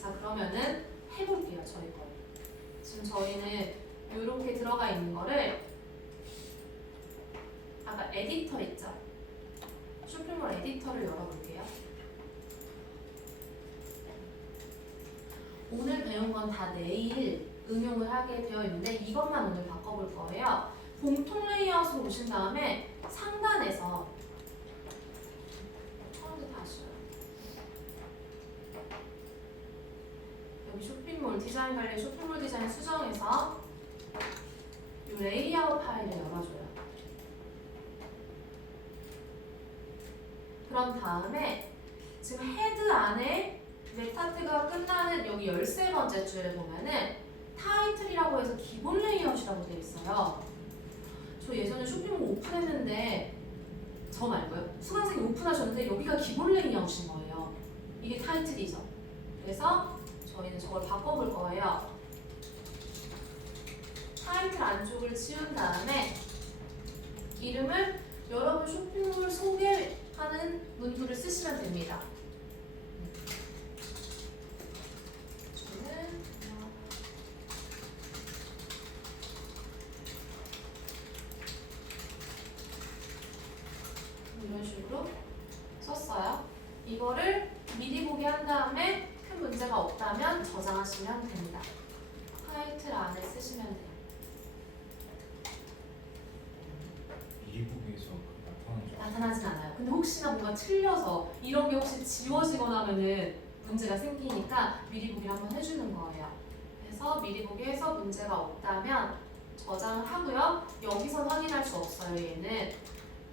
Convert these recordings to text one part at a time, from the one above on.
자 그러면은 해볼게요 저희 거. 지금 저희는 이렇게 들어가 있는 거를 아까 에디터 있죠? 쇼핑몰 에디터를 열어볼게요. 오늘 배운 건 다 내일 응용을 하게 되어 있는데 이것만 오늘 바꿔볼 거예요. 공통 레이아웃으로 오신 다음에 상단에서 처음부터 다시요. 여기 쇼핑몰 디자인 관리 쇼핑몰 디자인 수정해서 이 레이아웃 파일을 열어줘요. 그런 다음에 지금 헤드 안에 메타트가 끝나는 여기 13번째 줄에 보면은 타이틀이라고 해서 기본 레이아웃이라고 되어 있어요. 저 예전에 쇼핑몰 오픈했는데 저 말고요. 수강생이 오픈하셨는데 여기가 기본 레이아웃인 거예요. 이게 타이틀이죠. 그래서 저희는 저걸 바꿔볼 거예요. 타이틀 안쪽을 지운 다음에 이름을 여러분 쇼핑몰 소개하는 문구를 쓰시면 됩니다. 저는 이런 식으로 썼어요. 이거를 미리 보기 한 다음에 큰 문제가 없다면 저장하시면 됩니다. 타이틀 안에 쓰시면 돼요. 미리보기에서 나타나는 줄 알았어요. 나타나진 않아요. 근데 혹시나 뭔가 틀려서 이런 게 혹시 지워지거나 하면은 문제가 생기니까 미리 보기를 한번 해주는 거예요. 그래서 미리 보기에서 문제가 없다면 저장을 하고요. 여기서 확인할 수 없어요. 얘는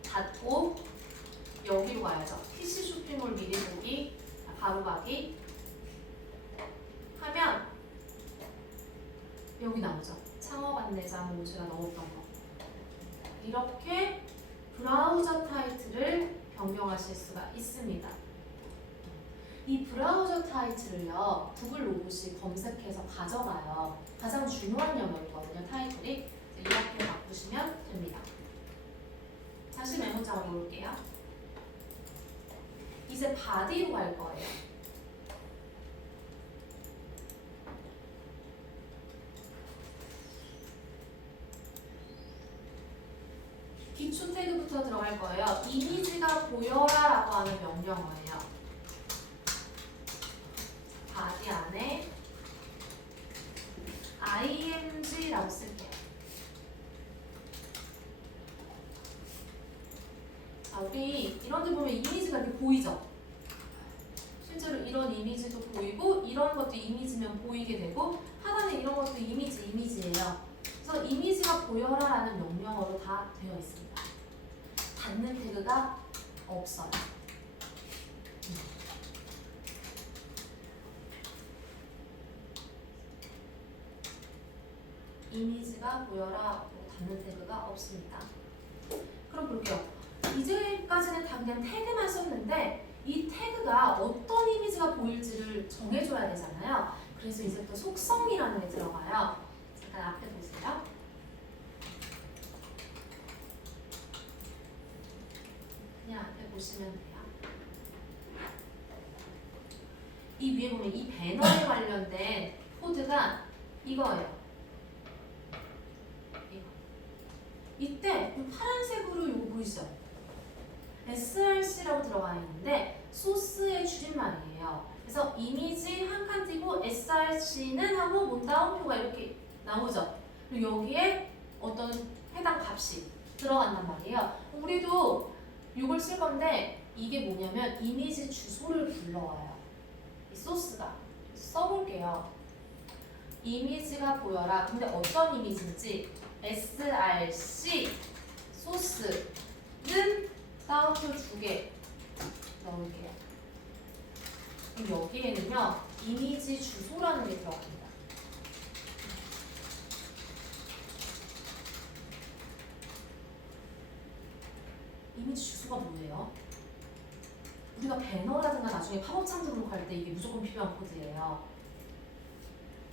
닫고 여기로 가야죠. PC 쇼핑몰 미리 보기 바로 가기 하면 여기 나오죠. 창업 안내자 뭐 제가 넣었던 거. 이렇게 브라우저 타이틀을 변경하실 수가 있습니다. 이 브라우저 타이틀을요, 구글 로봇이 검색해서 가져가요. 가장 중요한 영역이거든요, 타이틀이. 이렇게 바꾸시면 됩니다. 다시 메모장으로 올게요. 이제 바디로 갈 거예요. 기초 태그부터 들어갈 거예요. 이미지가 보여라 라고 하는 명령어예요. 바디 안에 img라고 쓸게요. 자, 우리 이런 데 보면 이미지가 이렇게 보이죠? 실제로 이런 이미지도 보이고 이런 것도 이미지면 보이게 되고 하단에 이런 것도 이미지 이미지예요. 그래서 이미지가 보여라라는 명령어로 다 되어 있습니다. 닫는 태그가 없어요. 음. 이미지가 보여라 닫는 태그가 없습니다. 그럼 볼게요. 이제까지는 다 그냥 태그만 썼는데 이 태그가 어떤 이미지가 보일지를 정해줘야 되잖아요. 그래서 이제 또 속성이라는 게 들어가요. 잠깐 앞에 보세요. 보시면 돼요. 이 위에 보면 이 배너에 관련된 코드가 이거예요. 이거. 이때 이 파란색으로 이거 보이시죠? SRC라고 들어가 있는데 소스의 줄임말이에요. 그래서 이미지 한 칸 띄고 SRC는 하고 뭐 다운표가 이렇게 나오죠. 그리고 여기에 어떤 해당 값이 들어간단 말이에요. 우리도 이걸 쓸 건데 이게 뭐냐면 이미지 주소를 불러와요. 이 소스가 써볼게요. 이미지가 보여라. 근데 어떤 이미지인지 src 소스는 다운표 두개 넣을게요. 여기에는요 이미지 주소라는 게 들어갑니다. 이미지 주소가 뭐예요? 우리가 배너라든가 나중에 팝업 창 등록할 때 이게 무조건 필요한 코드예요.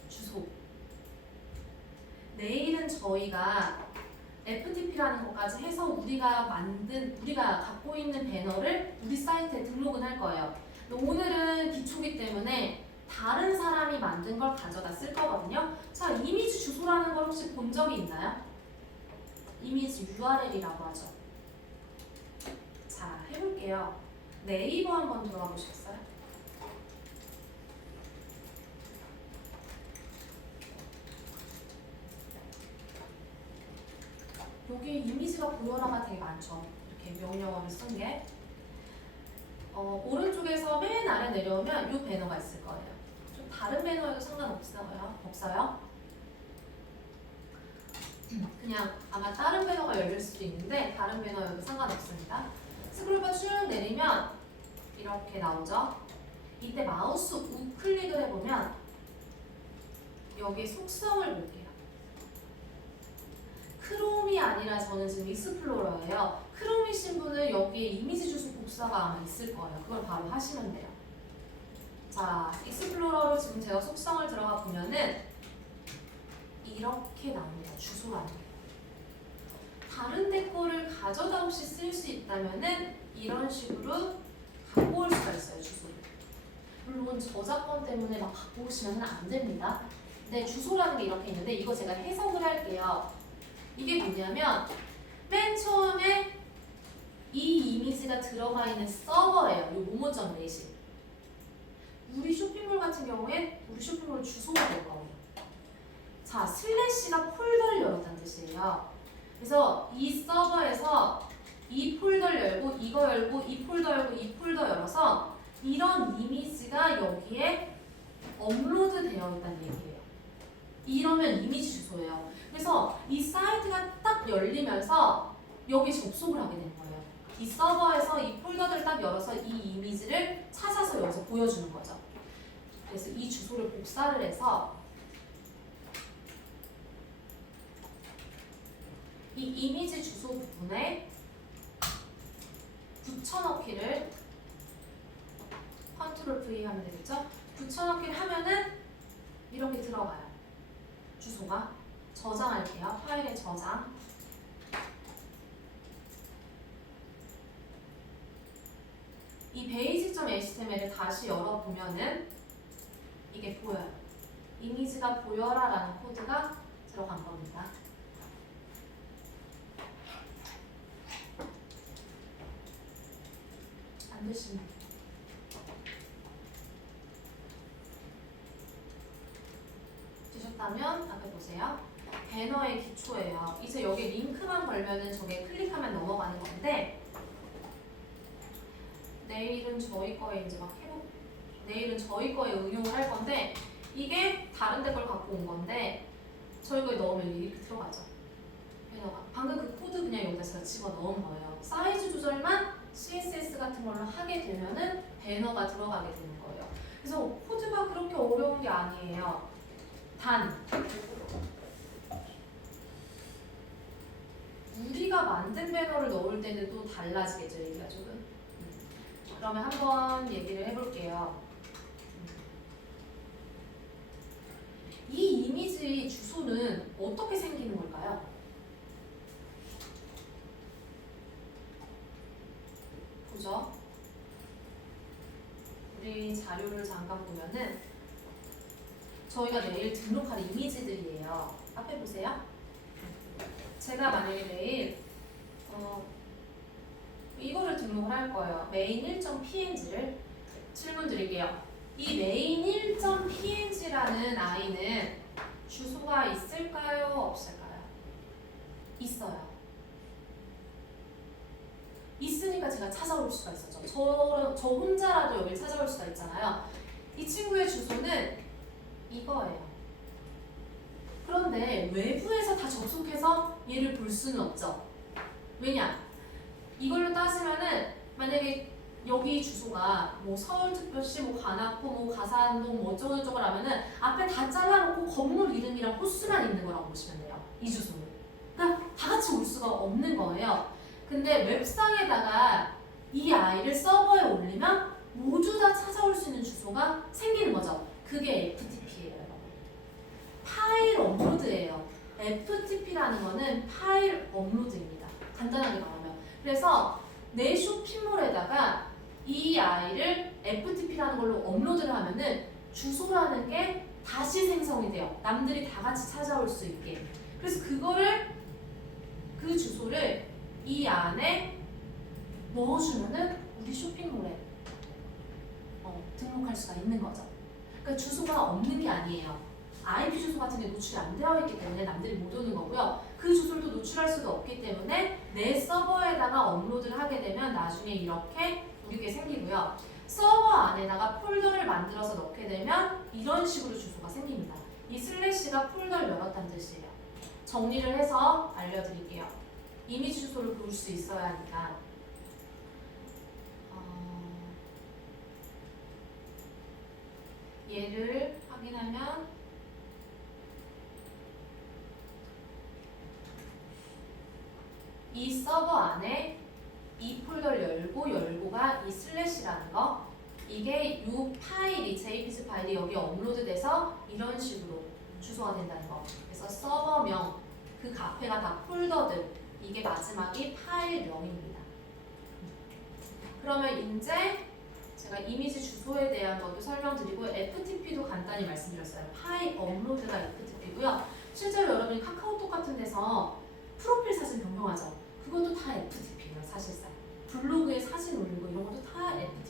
주소. 내일은 저희가 FTP라는 것까지 해서 우리가 만든 우리가 갖고 있는 배너를 우리 사이트에 등록은 할 거예요. 근데 오늘은 기초기 때문에 다른 사람 만든 걸 가져다 쓸 거거든요. 자, 이미지 주소라는 걸 혹시 본 적이 있나요? 이미지 URL이라고 하죠. 자, 해볼게요. 네이버 한번 들어가 보시겠어요? 여기 이미지가 보여라가 되게 많죠. 이렇게 명령어를 쓴 게. 어, 오른쪽에서 맨 아래 내려오면 이 배너가 있을 거예요. 좀 다른 배너에도 상관없어요. 없어요. 그냥 아마 다른 배너가 열릴 수도 있는데 다른 배너여도 상관없습니다. 스크롤바 쭉 내리면 이렇게 나오죠. 이때 마우스 우클릭을 해보면 여기 속성을 볼게요. 크롬이 아니라 저는 지금 익스플로러예요. 크롬이신 분은 여기에 이미지 주소 복사가 아마 있을 거예요. 그걸 바로 하시면 돼요. 자, 익스플로러로 지금 제가 속성을 들어가 보면은 이렇게 나옵니다. 주소라는 게. 다른 데 거를 가져다 혹시 쓸수 있다면은 이런 식으로 갖고 올 수가 있어요. 주소를. 물론 저작권 때문에 막 갖고 오시면 안 됩니다. 근데 주소라는 게 이렇게 있는데 이거 제가 해석을 할게요. 이게 뭐냐면 맨 처음에 이 이미지가 들어가 있는 서버예요. 이 모모점 넷이. 우리 쇼핑몰 같은 경우에 우리 쇼핑몰 주소가 될 거예요. 자, 슬래시가 폴더를 열었다는 뜻이에요. 그래서 이 서버에서 이 폴더를 열고 이거 열고 이 폴더 열고 이 폴더 열어서 이런 이미지가 여기에 업로드 되어 있다는 얘기예요. 이러면 이미지 주소예요. 그래서 이 사이트가 딱 열리면서 여기 접속을 하게 되는 거예요. 이 서버에서 이 폴더들을 딱 열어서 이 이미지를 찾아서 여기서 보여주는 거죠. 그래서 이 주소를 복사를 해서 이 이미지 주소 부분에 붙여넣기를 컨트롤 V 하면 되겠죠? 붙여넣기를 하면은 이렇게 들어가요. 주소가 저장할게요. 파일에 저장. 이 basic.html을 다시 열어보면은 이게 보여요. 이미지가 보여라라는 코드가 들어간 겁니다. 안 되시면 되셨다면 앞에 보세요. 배너의 기초예요. 이제 여기 링크만 걸면은 저게 클릭하면 넘어가는 건데 내일은 저희 거에 이제 막 해보 내일은 저희 거에 응용을 할 건데 이게 다른 데 걸 갖고 온 건데 저희 거에 넣으면 이렇게 들어가죠. 배너가 방금 그 코드 그냥 여기다 제가 집어 넣은 거예요. 사이즈 조절만 CSS 같은 걸로 하게 되면은 배너가 들어가게 되는 거예요. 그래서 코드가 그렇게 어려운 게 아니에요. 단 우리가 만든 배너를 넣을 때는 또 달라지겠죠 얘기가 조금 음. 그러면 한번 얘기를 해볼게요 음. 이 이미지 주소는 어떻게 생기는 걸까요? 보죠 우리 자료를 잠깐 보면은 저희가 내일 등록할 이미지들이에요 앞에 보세요 제가 만약에 내일 어, 이거를 등록을 할 거예요. main 1.png를 질문 드릴게요. 이 main 1.png라는 아이는 주소가 있을까요? 없을까요? 있어요. 있으니까 제가 찾아올 수가 있었죠. 저, 저 혼자라도 여기 찾아올 수가 있잖아요. 이 친구의 주소는 이거예요. 그런데 외부에서 다 접속해서 얘를 볼 수는 없죠. 왜냐? 이걸로 따지면은 만약에 여기 주소가 뭐 서울특별시, 뭐 관악구, 뭐 가산동, 뭐 어쩌고 저쩌고 하면은 앞에 다 잘라놓고 건물 이름이랑 호수만 있는 거라고 보시면 돼요. 이 주소는. 그러니까 다 같이 올 수가 없는 거예요. 근데 웹상에다가 이 아이를 서버에 올리면 모두 다 찾아올 수 있는 주소가 생기는 거죠. 그게 FTP예요. 파일 업로드예요. FTP라는 거는 파일 업로드입니다. 간단하게 말하면. 그래서 내 쇼핑몰에다가 이 아이를 FTP라는 걸로 업로드를 하면은 주소라는 주소라는 게 다시 생성이 돼요. 남들이 다 같이 찾아올 수 있게. 그래서 그거를 그 주소를 이 안에 넣어주면은 우리 쇼핑몰에 어, 등록할 수가 있는 거죠. 그러니까 주소가 없는 게 아니에요. IP 주소 같은 게 노출이 안 되어 있기 때문에 남들이 못 오는 거고요. 그 주소를 또 노출할 수도 없기 때문에 내 서버에다가 업로드를 하게 되면 나중에 이렇게 이렇게 생기고요. 서버 안에다가 폴더를 만들어서 넣게 되면 이런 식으로 주소가 생깁니다. 이 슬래시가 폴더를 열었다는 뜻이에요. 정리를 해서 알려드릴게요. 이미지 주소를 볼 수 있어야 하니까. 어, 얘를 확인하면 이 서버 안에 이 폴더를 열고 열고가 이 슬래시라는 거. 이게 이 파일이 JPG 파일이 여기 업로드돼서 이런 식으로 주소가 된다는 거. 그래서 서버명 그 카페가 다 폴더들 이게 마지막이 파일명입니다. 그러면 이제 제가 이미지 주소에 대한 것도 설명드리고 FTP도 간단히 말씀드렸어요. 파일 업로드가 FTP고요. 실제로 여러분이 카카오톡 같은 데서 프로필 사진 변경하죠. 그것도 다 FTP예요 사실상. 블로그에 사진 올리고 이런 것도 다 FTP